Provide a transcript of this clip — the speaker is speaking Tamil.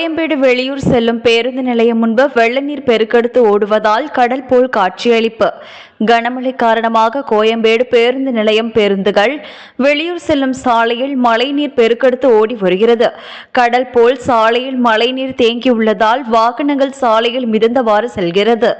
கோயம்பேடு வெளியூர் செல்லும் பேருந்து நிலையம் முன்பு வெள்ள நீர் பெருக்கெடுத்து ஓடுவதால் கடல் போல் காட்சியளிப்பு. கனமழை காரணமாக கோயம்பேடு பேருந்து நிலையம் பேருந்துகள் வெளியூர் செல்லும் சாலையில் மழைநீர் பெருக்கெடுத்து ஓடி வருகிறது. கடல் போல் சாலையில் மழைநீர் தேங்கியுள்ளதால் வாகனங்கள் சாலையில் மிதந்தவாறு செல்கிறது.